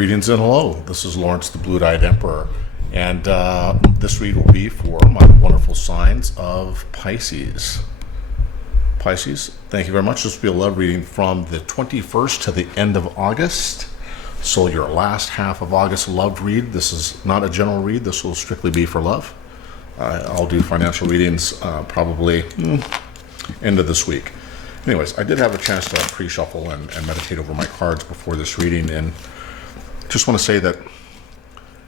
Greetings and hello. This is Lawrence, the Blue-Eyed Emperor, and this read will be for my wonderful signs of Pisces. Pisces, thank you very much. This will be a love reading from the 21st to the end of August. So your last half of August love read. This is not a general read. This will strictly be for love. I'll do financial readings probably end of this week. Anyways, I did have a chance to pre-shuffle and meditate over my cards before this reading, and just want to say that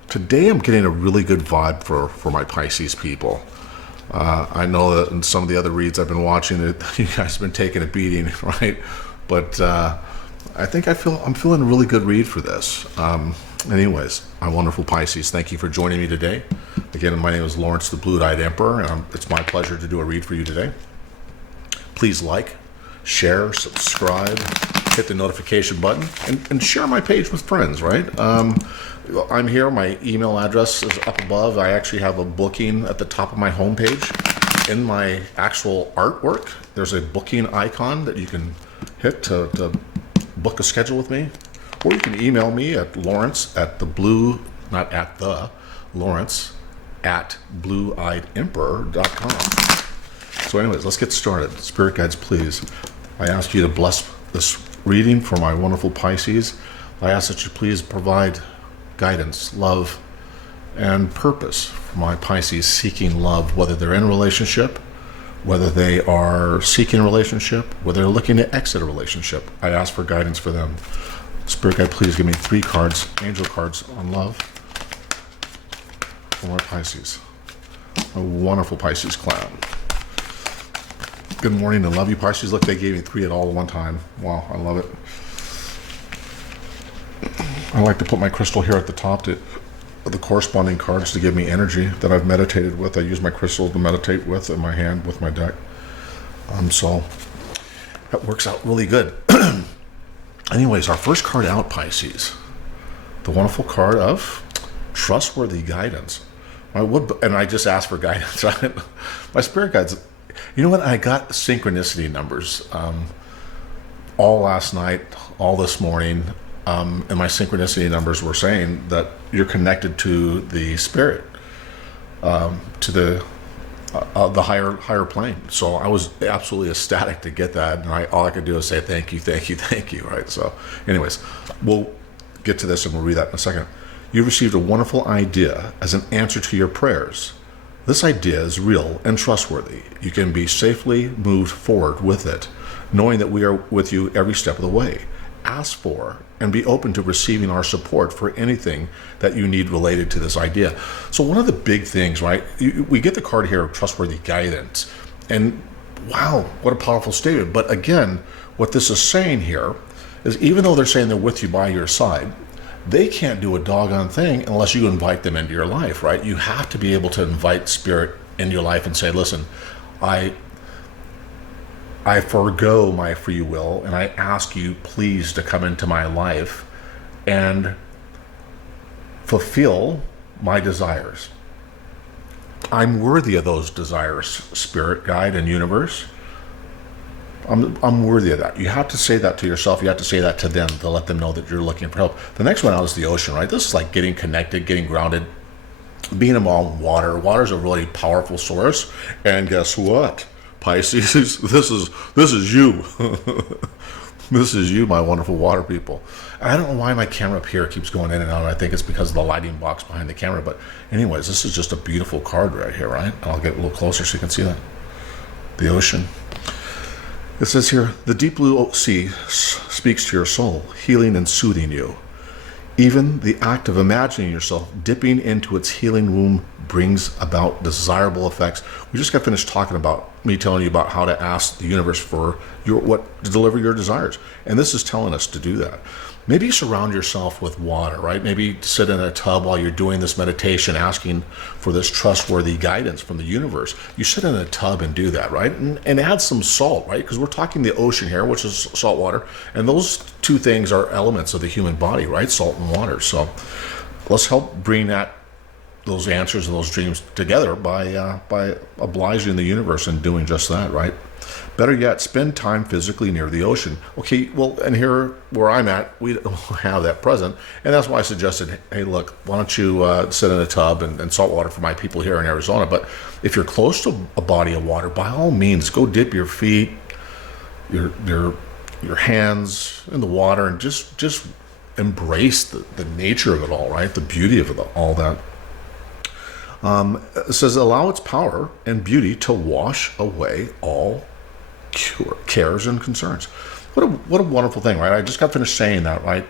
today I'm getting a really good vibe for my Pisces people. I know that in some of the other reads I've been watching, that you guys have been taking a beating, right? But I think I'm feeling a really good read for this. Anyways, my wonderful Pisces, thank you for joining me today. Again, my name is Lawrence, the Blue-Eyed Emperor, and it's my pleasure to do a read for you today. Please like, share, subscribe, hit the notification button, and share my page with friends, right? I'm here. My email address is up above. I actually have a booking at the top of my homepage. In my actual artwork, there's a booking icon that you can hit to book a schedule with me. Or you can email me at Lawrence at Lawrence at blueeyedemperor.com. So anyways, let's get started. Spirit guides, please. I ask you to bless this reading for my wonderful Pisces. I ask that you please provide guidance, love, and purpose for my Pisces seeking love, whether they're in a relationship, whether they are seeking a relationship, whether they're looking to exit a relationship. I ask for guidance for them. Spirit guide, please give me 3 cards, angel cards on love for my Pisces. A wonderful Pisces clan. Good morning and love you, Pisces. Look, they gave me 3 at all at one time. Wow, I love it. I like to put my crystal here at the top to the corresponding cards to give me energy that I've meditated with. I use my crystal to meditate with in my hand with my deck. So that works out really good. Anyways, our first card out, Pisces. The wonderful card of trustworthy guidance. I just asked for guidance. My spirit guides. You know what? I got synchronicity numbers all last night, all this morning, and my synchronicity numbers were saying that you're connected to the spirit, to the higher plane. So I was absolutely ecstatic to get that, and all I could do is say thank you, thank you, thank you. Right. So, anyways, we'll get to this and we'll read that in a second. You received a wonderful idea as an answer to your prayers. This idea is real and trustworthy. You can be safely moved forward with it, knowing that we are with you every step of the way. Ask for and be open to receiving our support for anything that you need related to this idea. So one of the big things, right, we get the card here of trustworthy guidance, and wow, what a powerful statement. But again, what this is saying here is even though they're saying they're with you by your side, they can't do a doggone thing unless you invite them into your life, right? You have to be able to invite spirit into your life and say, listen, I forego my free will and I ask you please to come into my life and fulfill my desires. I'm worthy of those desires, spirit, guide, and universe. I'm worthy of that. You have to say that to yourself. You have to say that to them to let them know that you're looking for help. The next one out is the ocean, right? This is like getting connected, getting grounded, being among water. Water is a really powerful source. And guess what, Pisces? This is you. This is you, my wonderful water people. I don't know why my camera up here keeps going in and out. I think it's because of the lighting box behind the camera. But anyways, this is just a beautiful card right here, right? I'll get a little closer so you can see that. The ocean. It says here, the deep blue sea speaks to your soul, healing and soothing you. Even the act of imagining yourself dipping into its healing womb brings about desirable effects. We just got finished talking about me telling you about how to ask the universe for to deliver your desires. And this is telling us to do that. Maybe surround yourself with water, right? Maybe sit in a tub while you're doing this meditation, asking for this trustworthy guidance from the universe. You sit in a tub and do that, right? And add some salt, right? Because we're talking the ocean here, which is salt water. And those two things are elements of the human body, right? Salt and water. So let's help bring that those answers and those dreams together by obliging the universe and doing just that, right? Better yet, spend time physically near the ocean. Okay, well, and here where I'm at, we don't have that present, and that's why I suggested, hey, look, why don't you sit in a tub and salt water for my people here in Arizona? But if you're close to a body of water, by all means, go dip your feet, your hands in the water, and just embrace the nature of it all, right? The beauty of it, all that. It says, allow its power and beauty to wash away all cares and concerns. What a wonderful thing, right? I just got finished saying that, right?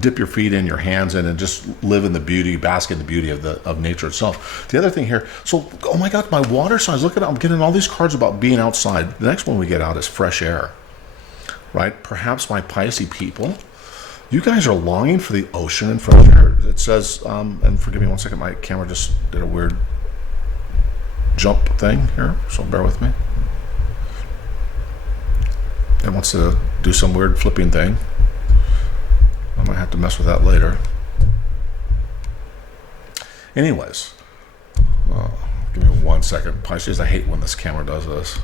Dip your feet in, your hands in, and just live in the beauty, bask in the beauty of nature itself. The other thing here, so, oh my God, my water signs, look at it, I'm getting all these cards about being outside. The next one we get out is fresh air, right? Perhaps my Pisces people, you guys are longing for the ocean and fresh air. It says, and forgive me one second, my camera just did a weird jump thing here, so bear with me. It wants to do some weird flipping thing. I might have to mess with that later. Anyways, give me 1 second. Pisces, I hate when this camera does this.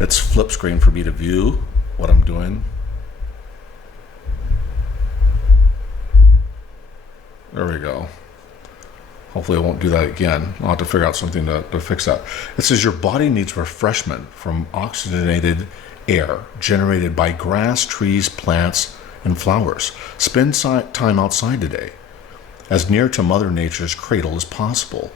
It's flip screen for me to view what I'm doing. There we go. Hopefully I won't do that again. I'll have to figure out something to fix that. It says your body needs refreshment from oxygenated air generated by grass, trees, plants, and flowers. Spend time outside today, as near to Mother Nature's cradle as possible.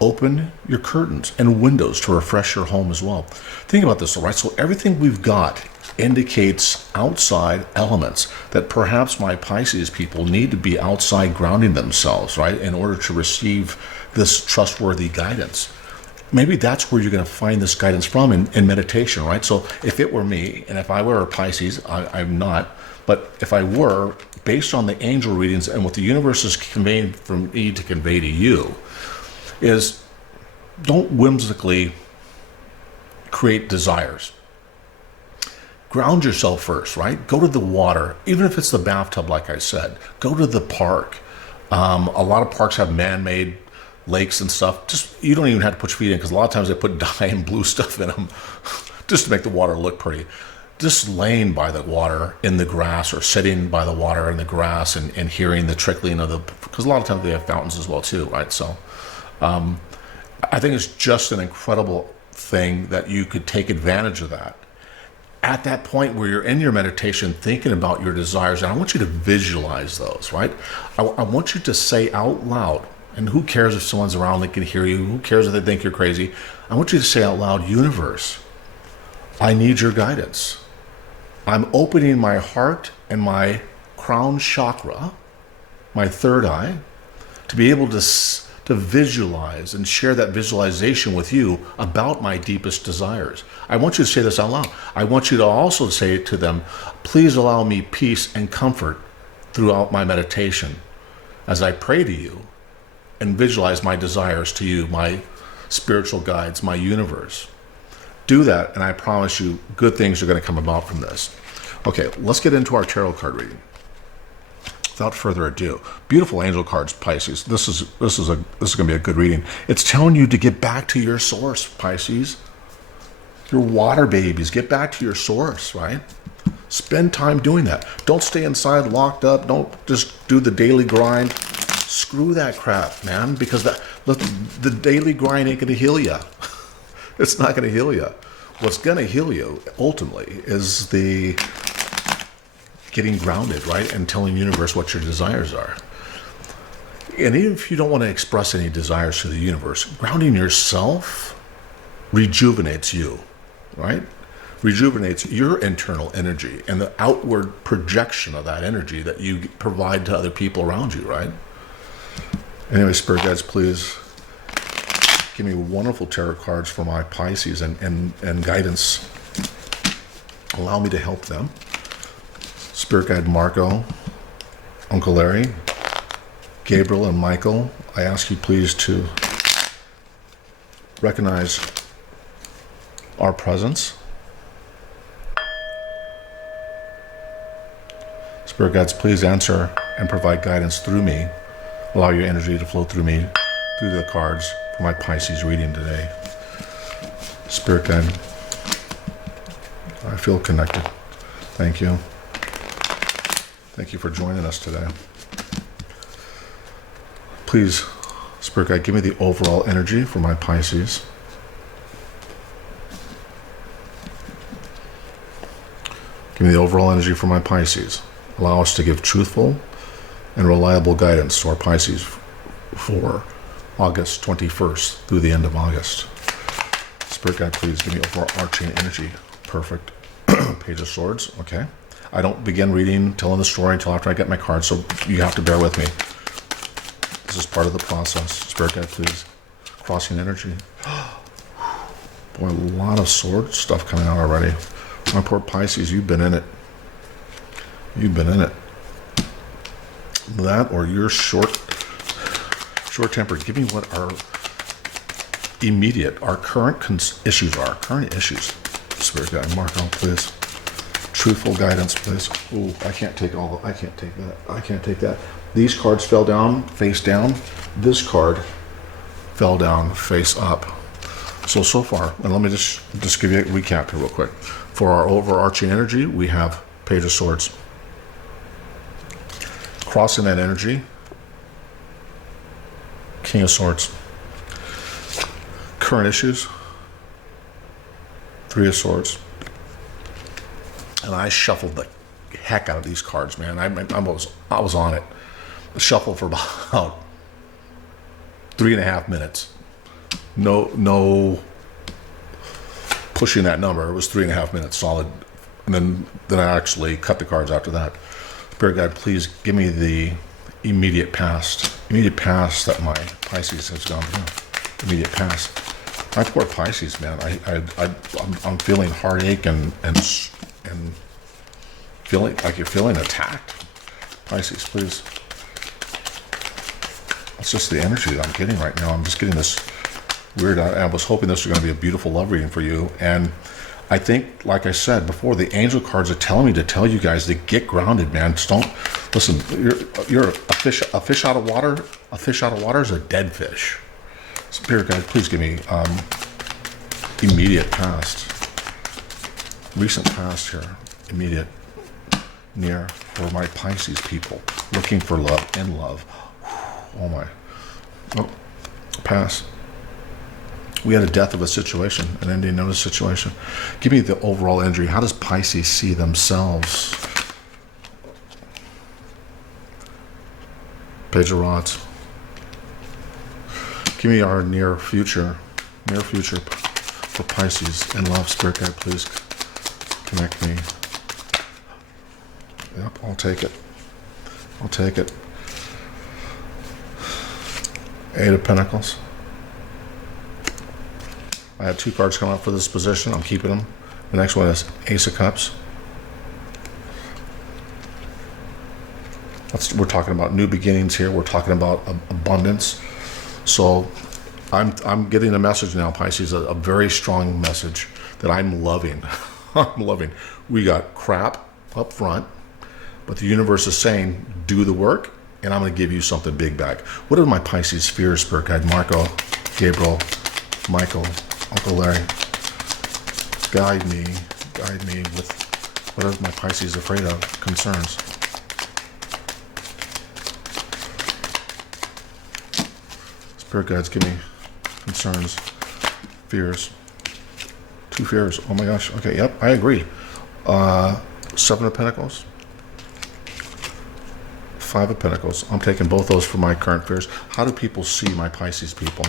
Open your curtains and windows to refresh your home as well. Think about this, all right? So everything we've got indicates outside elements that perhaps my Pisces people need to be outside grounding themselves, right, in order to receive this trustworthy guidance. Maybe that's where you're going to find this guidance from in meditation, right? So if it were me, and if I were a Pisces, I'm not, but if I were, based on the angel readings and what the universe is conveying from me to convey to you, is don't whimsically create desires. Ground yourself first, right? Go to the water, even if it's the bathtub, like I said. Go to the park. A lot of parks have man-made lakes and stuff. Just, you don't even have to put your feet in, because a lot of times they put dye and blue stuff in them just to make the water look pretty. Just laying by the water in the grass, or sitting by the water in the grass and hearing the trickling of because a lot of times they have fountains as well too, right? So I think it's just an incredible thing that you could take advantage of that. At that point where you're in your meditation thinking about your desires, and I want you to visualize those, right? I want you to say out loud, and who cares if someone's around that can hear you? Who cares if they think you're crazy? I want you to say out loud, universe, I need your guidance. I'm opening my heart and my crown chakra, my third eye, to be able to visualize and share that visualization with you about my deepest desires. I want you to say this out loud. I want you to also say to them, please allow me peace and comfort throughout my meditation as I pray to you and visualize my desires to you, my spiritual guides, my universe. Do that, and I promise you good things are going to come about from this. Okay, let's get into our tarot card reading. Without further ado, beautiful angel cards, Pisces. This is going to be a good reading. It's telling you to get back to your source, Pisces. Your water babies, get back to your source, right? Spend time doing that. Don't stay inside locked up. Don't just do the daily grind. Screw that crap, man, because the daily grind ain't going to heal you. It's not going to heal you. What's going to heal you ultimately is the getting grounded, right? And telling the universe what your desires are. And even if you don't want to express any desires to the universe, grounding yourself rejuvenates you, right? Rejuvenates your internal energy and the outward projection of that energy that you provide to other people around you, right? Anyway, Spirit Guides, please give me wonderful tarot cards for my Pisces and guidance. Allow me to help them. Spirit Guide Marco, Uncle Larry, Gabriel, and Michael, I ask you please to recognize our presence. Spirit Guides, please answer and provide guidance through me Allow your energy to flow through me, through the cards for my Pisces reading today. Spirit guide, I feel connected. Thank you. Thank you for joining us today. Please, Spirit guide, give me the overall energy for my Pisces. Give me the overall energy for my Pisces. Allow us to give truthful and reliable guidance to our Pisces for August 21st through the end of August. Spirit guide, please give me overarching energy. Perfect. Page of Swords. Okay. I don't begin reading, telling the story until after I get my cards, so you have to bear with me. This is part of the process. Spirit guide, please. Crossing energy. Boy, a lot of sword stuff coming out already. My poor Pisces, you've been in it. You've been in it. That or you're short-tempered. Give me what our immediate, our current issues are. Current issues. Spirit guide, Marco, please. Truthful guidance, please. Ooh, I can't take that. I can't take that. These cards fell down, face down. This card fell down, face up. So far, and let me just give you a recap here real quick. For our overarching energy, we have Page of Swords. Crossing that energy, King of Swords. Current issues, Three of Swords. And I shuffled the heck out of these cards, man. I was on it. Shuffled for about 3.5 minutes. No pushing that number. It was 3.5 minutes solid. And then I actually cut the cards after that. Spirit guide, please give me the immediate past. Immediate past that my Pisces has gone through. Immediate past. My poor Pisces, man. I'm feeling heartache and feeling like you're feeling attacked. Pisces, please. It's just the energy that I'm getting right now. I'm just getting this weird. I was hoping this was going to be a beautiful love reading for you. And I think, like I said before, the angel cards are telling me to tell you guys to get grounded, man. Just don't listen. You're a fish out of water. A fish out of water is a dead fish. Spirit guide, please give me immediate past, recent past here, immediate, near for my Pisces people looking for love and love. Oh my, pass. We had a death of a situation, an ending of a situation. Give me the overall energy. How does Pisces see themselves? Page of Rods. Give me our near future for Pisces and love. Spirit guide, please connect me. Yep, I'll take it. I'll take it. Eight of Pentacles. I have 2 cards coming up for this position. I'm keeping them. The next one is Ace of Cups. We're talking about new beginnings here. We're talking about abundance. So I'm getting a message now, Pisces, a very strong message that I'm loving. I'm loving. We got crap up front, but the universe is saying, do the work, and I'm going to give you something big back. What are my Pisces fears, Spirit guide? Marco, Gabriel, Michael, Uncle Larry. Guide me with what are my Pisces afraid of, concerns. Spirit guides, give me concerns, fears. 2 fears. Oh my gosh. Okay, yep, I agree. 7 of Pentacles. 5 of Pentacles. I'm taking both those for my current fears. How do people see my Pisces people?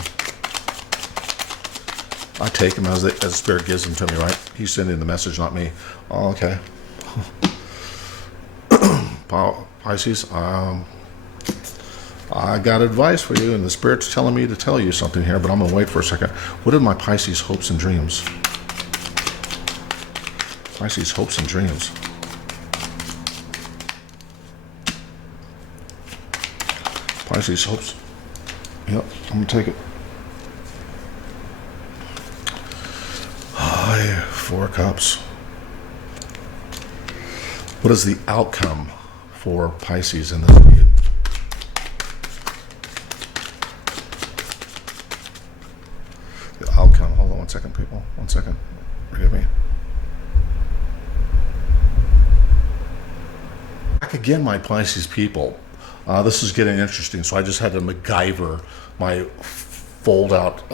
I take them as the Spirit gives them to me, right? He's sending the message, not me. Oh, okay. Pisces, I got advice for you, and the Spirit's telling me to tell you something here, but I'm going to wait for a second. What are my Pisces hopes and dreams? Pisces hopes and dreams. Pisces hopes. Yep, I'm going to take it. 4 Cups. What is the outcome for Pisces in this read? One second, people. One second. Forgive me. Back again, my Pisces people. This is getting interesting. So I just had to MacGyver my fold-out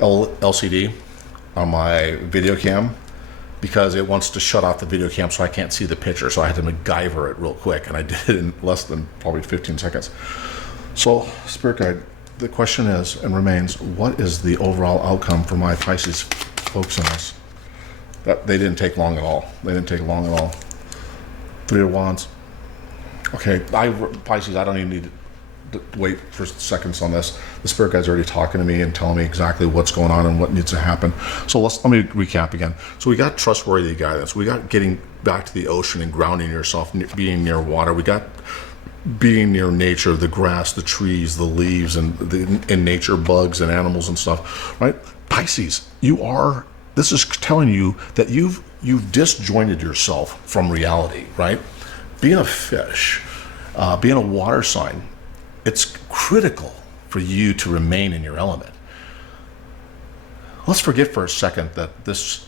LCD on my video cam because it wants to shut off the video cam so I can't see the picture. So I had to MacGyver it real quick, and I did it in less than probably 15 seconds. So, Spirit Guide, the question is and remains, what is the overall outcome for my Pisces folks in this? That they didn't take long at all. They didn't take long at all. Three of Wands. Okay, Pisces, I don't even need to wait for seconds on this. The Spirit Guide's already talking to me and telling me exactly what's going on and what needs to happen. So let me recap again. So we got trustworthy guidance. We got getting back to the ocean and grounding yourself, being near water. We got being near nature, the grass, the trees, the leaves, and in nature, bugs and animals and stuff, right? Pisces, this is telling you that you've disjointed yourself from reality, right? Being a fish, being a water sign, it's critical for you to remain in your element. Let's forget for a second that this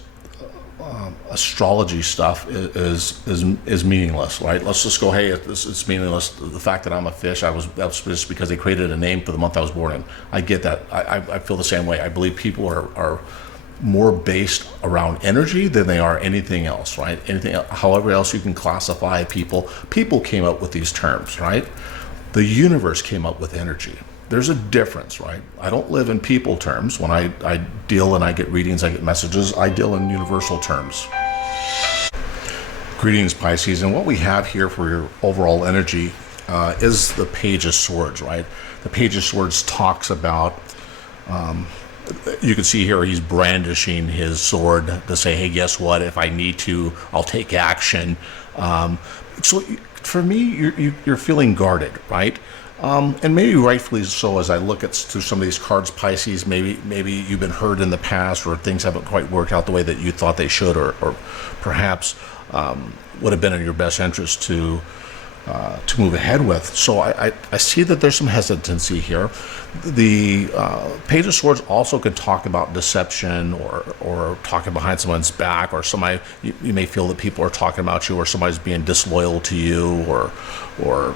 astrology stuff is meaningless, right? Let's just go, hey, it's meaningless. The fact that I'm a fish, that's just because they created a name for the month I was born in. I get that. I feel the same way. I believe people are more based around energy than they are anything else, right? However else you can classify people came up with these terms, right? The universe came up with energy. There's a difference, right? I don't live in people terms. When I deal and I get readings, I get messages, I deal in universal terms. Greetings, Pisces. And what we have here for your overall energy is the Page of Swords, right? The Page of Swords talks about, you can see here he's brandishing his sword to say, hey, guess what? If I need to, I'll take action. So for me, you're feeling guarded, right? And maybe rightfully so. As I look through some of these cards, Pisces, maybe you've been hurt in the past, or things haven't quite worked out the way that you thought they should, or perhaps would have been in your best interest to move ahead with. So I see that there's some hesitancy here. The Page of Swords also could talk about deception or talking behind someone's back, or somebody you may feel that people are talking about you, or somebody's being disloyal to you, or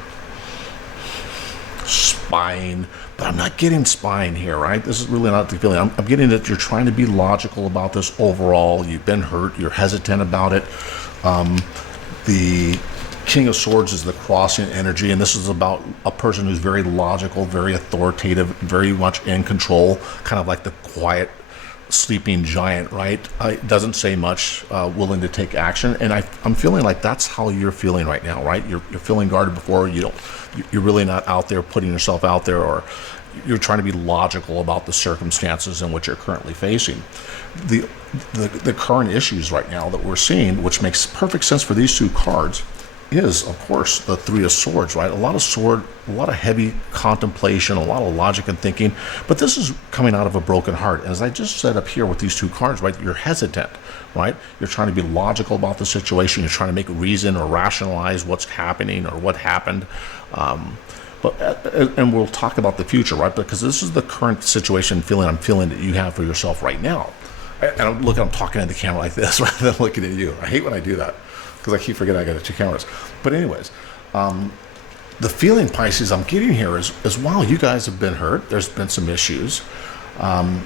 spying. But I'm not getting spying here, right? This is really not the feeling. I'm getting that you're trying to be logical about this overall. You've been hurt. You're hesitant about it. The King of Swords is the crossing energy, and this is about a person who's very logical, very authoritative, very much in control, kind of like the quiet sleeping giant, right? It doesn't say much, willing to take action, and I'm feeling like that's how you're feeling right now, right? You're feeling guarded before you're really not out there putting yourself out there, or you're trying to be logical about the circumstances in which you're currently facing. The current issues right now that we're seeing, which makes perfect sense for these two cards, is, of course, the Three of Swords, right? A lot of heavy contemplation, a lot of logic and thinking, but this is coming out of a broken heart. As I just said up here with these two cards, right? You're hesitant, right? You're trying to be logical about the situation. You're trying to make reason or rationalize what's happening or what happened. And we'll talk about the future, right? Because this is the current situation, I'm feeling that you have for yourself right now. And I'm talking at the camera like this rather than looking at you. I hate when I do that, because I keep forgetting I got two cameras. But anyways, the feeling, Pisces, I'm getting here is wow, you guys have been hurt. There's been some issues. And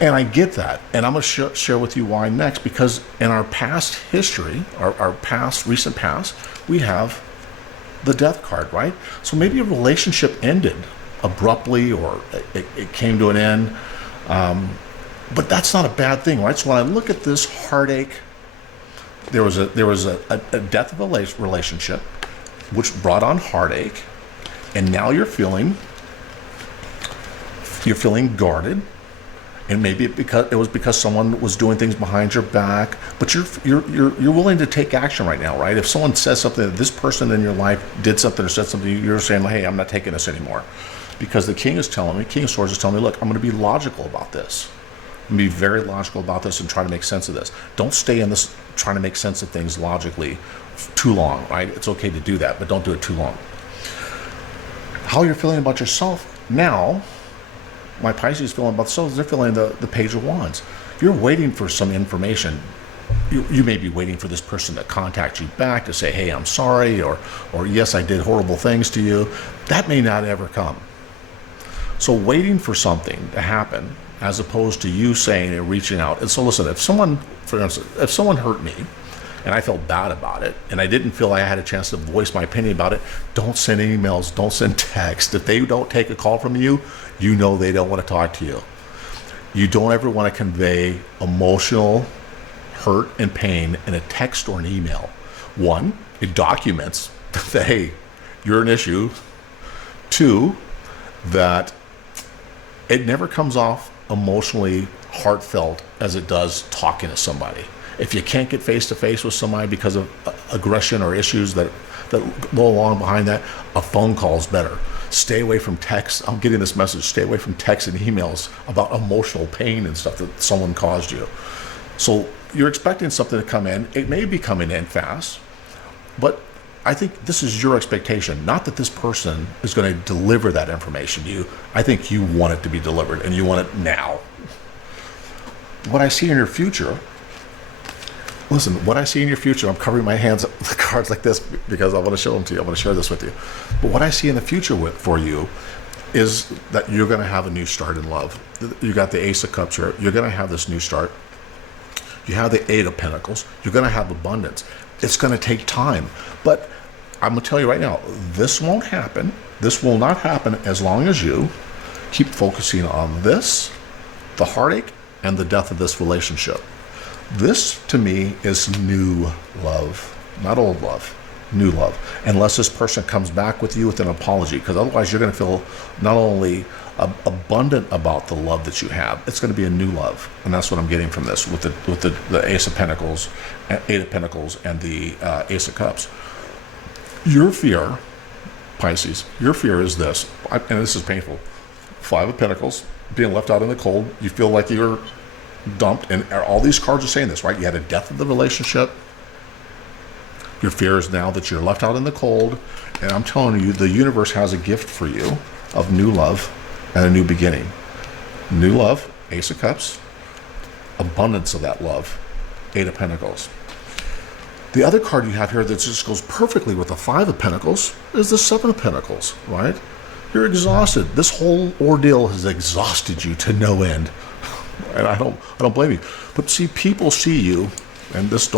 I get that. And I'm going to share with you why next, because in our past history, our recent past, we have the Death card, right? So maybe a relationship ended abruptly, or it came to an end. But that's not a bad thing, right? So when I look at this heartache, there was a death of a relationship, which brought on heartache, and now you're feeling guarded, and maybe it was because someone was doing things behind your back, but you're willing to take action right now, right? If someone says something, that this person in your life did something or said something, you're saying, hey, I'm not taking this anymore, because the King of Swords is telling me, look, I'm going to be logical about this. I'm going to be very logical about this and try to make sense of this. Don't stay in this trying to make sense of things logically too long, right? It's okay to do that, but don't do it too long. How you're feeling about yourself now my Pisces feeling about themselves, they're feeling the Page of Wands. You're waiting for some information. You may be waiting for this person to contact you back to say, hey, I'm sorry, or yes, I did horrible things to you. That may not ever come. So waiting for something to happen as opposed to you saying and reaching out. And so listen, if someone, for instance, if someone hurt me and I felt bad about it and I didn't feel I had a chance to voice my opinion about it, don't send emails, don't send text. If they don't take a call from you, you know they don't want to talk to you. You don't ever want to convey emotional hurt and pain in a text or an email. One, it documents that, hey, you're an issue. Two, that it never comes off emotionally heartfelt as it does talking to somebody. If you can't get face to face with somebody because of aggression or issues that go along behind that, a phone call is better. Stay away from text. I'm getting this message. Stay away from texts and emails about emotional pain and stuff that someone caused you. So you're expecting something to come in. It may be coming in fast, but I think this is your expectation, not that this person is going to deliver that information to you. I think you want it to be delivered and you want it now. What I see in your future, listen, what I see in your future, I'm covering my hands up with the cards like this because I want to show them to you. I want to share this with you. But what I see in the future for you is that you're going to have a new start in love. You got the Ace of Cups here. You're going to have this new start. You have the Eight of Pentacles. You're going to have abundance. It's going to take time. But I'm going to tell you right now, this won't happen. This will not happen as long as you keep focusing on this, the heartache, and the death of this relationship. This, to me, is new love, not old love, new love. Unless this person comes back with you with an apology, because otherwise you're going to feel not only abundant about the love that you have, it's going to be a new love. And that's what I'm getting from this with the Ace of Pentacles, Eight of Pentacles, and the Ace of Cups. Your fear, Pisces, your fear is this, and this is painful. Five of Pentacles, being left out in the cold. You feel like you're dumped, and all these cards are saying this, right? You had a death of the relationship. Your fear is now that you're left out in the cold, and I'm telling you, the universe has a gift for you of new love and a new beginning. New love, Ace of Cups, abundance of that love, Eight of Pentacles. The other card you have here that just goes perfectly with the Five of Pentacles is the Seven of Pentacles, right? You're exhausted. This whole ordeal has exhausted you to no end. And I don't blame you. But see, people see you, and this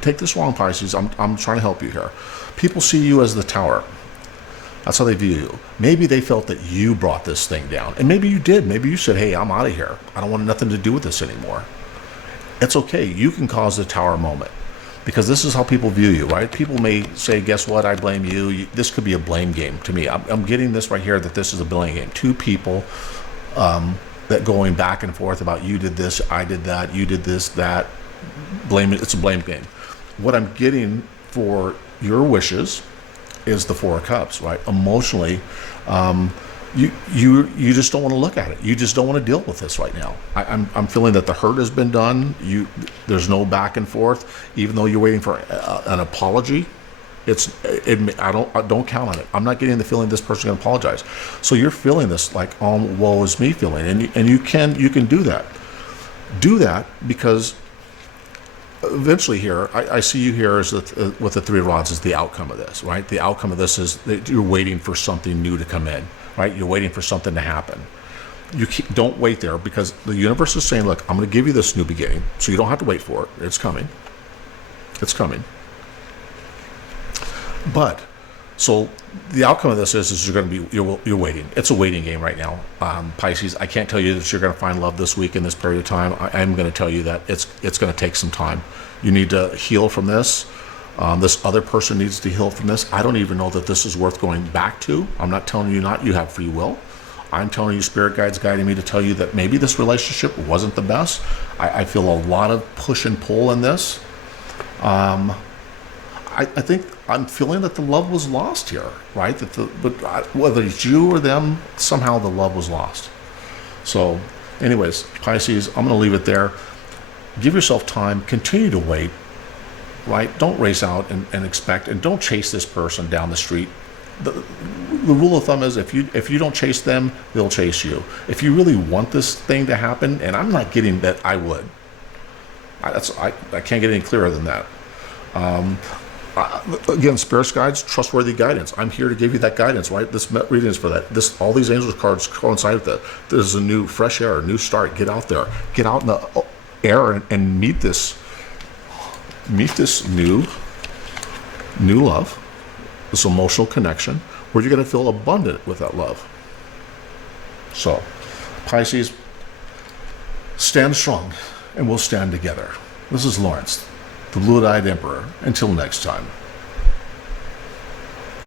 take this wrong, Pisces. I'm trying to help you here. People see you as the tower. That's how they view you. Maybe they felt that you brought this thing down, and maybe you did. Maybe you said, "Hey, I'm out of here. I don't want nothing to do with this anymore." It's okay. You can cause the tower moment, because this is how people view you, right? People may say, "Guess what? I blame you." This could be a blame game to me. I'm getting this right here that this is a blame game. Two people. That going back and forth about you did this, I did that, you did this, that, blame it. It's a blame game. What I'm getting for your wishes is the Four of Cups, right? Emotionally, you just don't want to look at it. You just don't want to deal with this right now. I'm feeling that the hurt has been done. There's no back and forth, even though you're waiting for an apology. I don't count on it. I'm not getting the feeling this person can apologize. So you're feeling this like, woe is me feeling, and you can do that. Do that because eventually here, I see you here as with the Three of Wands is the outcome of this, right? The outcome of this is that you're waiting for something new to come in, right? You're waiting for something to happen. Don't wait there, because the universe is saying, look, I'm going to give you this new beginning, so you don't have to wait for it. It's coming. It's coming. But so the outcome of this is you're going to be you're waiting. It's a waiting game right now, Pisces. I can't tell you that you're going to find love this week in this period of time. I'm going to tell you that it's going to take some time. You need to heal from this. This other person needs to heal from this. I don't even know that this is worth going back to. I'm not telling you not. You have free will. I'm telling you, spirit guides guiding me to tell you that maybe this relationship wasn't the best. I feel a lot of push and pull in this. I think I'm feeling that the love was lost here, right? But whether it's you or them, somehow the love was lost. So anyways, Pisces, I'm going to leave it there. Give yourself time. Continue to wait, right? Don't race out and expect, and don't chase this person down the street the rule of thumb is if you don't chase them, they'll chase you. If you really want this thing to happen, and I'm not getting that I would. I can't get any clearer than that. Again, spirit guides, trustworthy guidance. I'm here to give you that guidance, right? This reading is for that. All these angels cards coincide with that. This is a new, fresh air, a new start. Get out there, get out in the air, and meet this new love, this emotional connection, where you're going to feel abundant with that love. So, Pisces, stand strong, and we'll stand together. This is Lawrence, the Blue-Eyed Emperor. Until next time.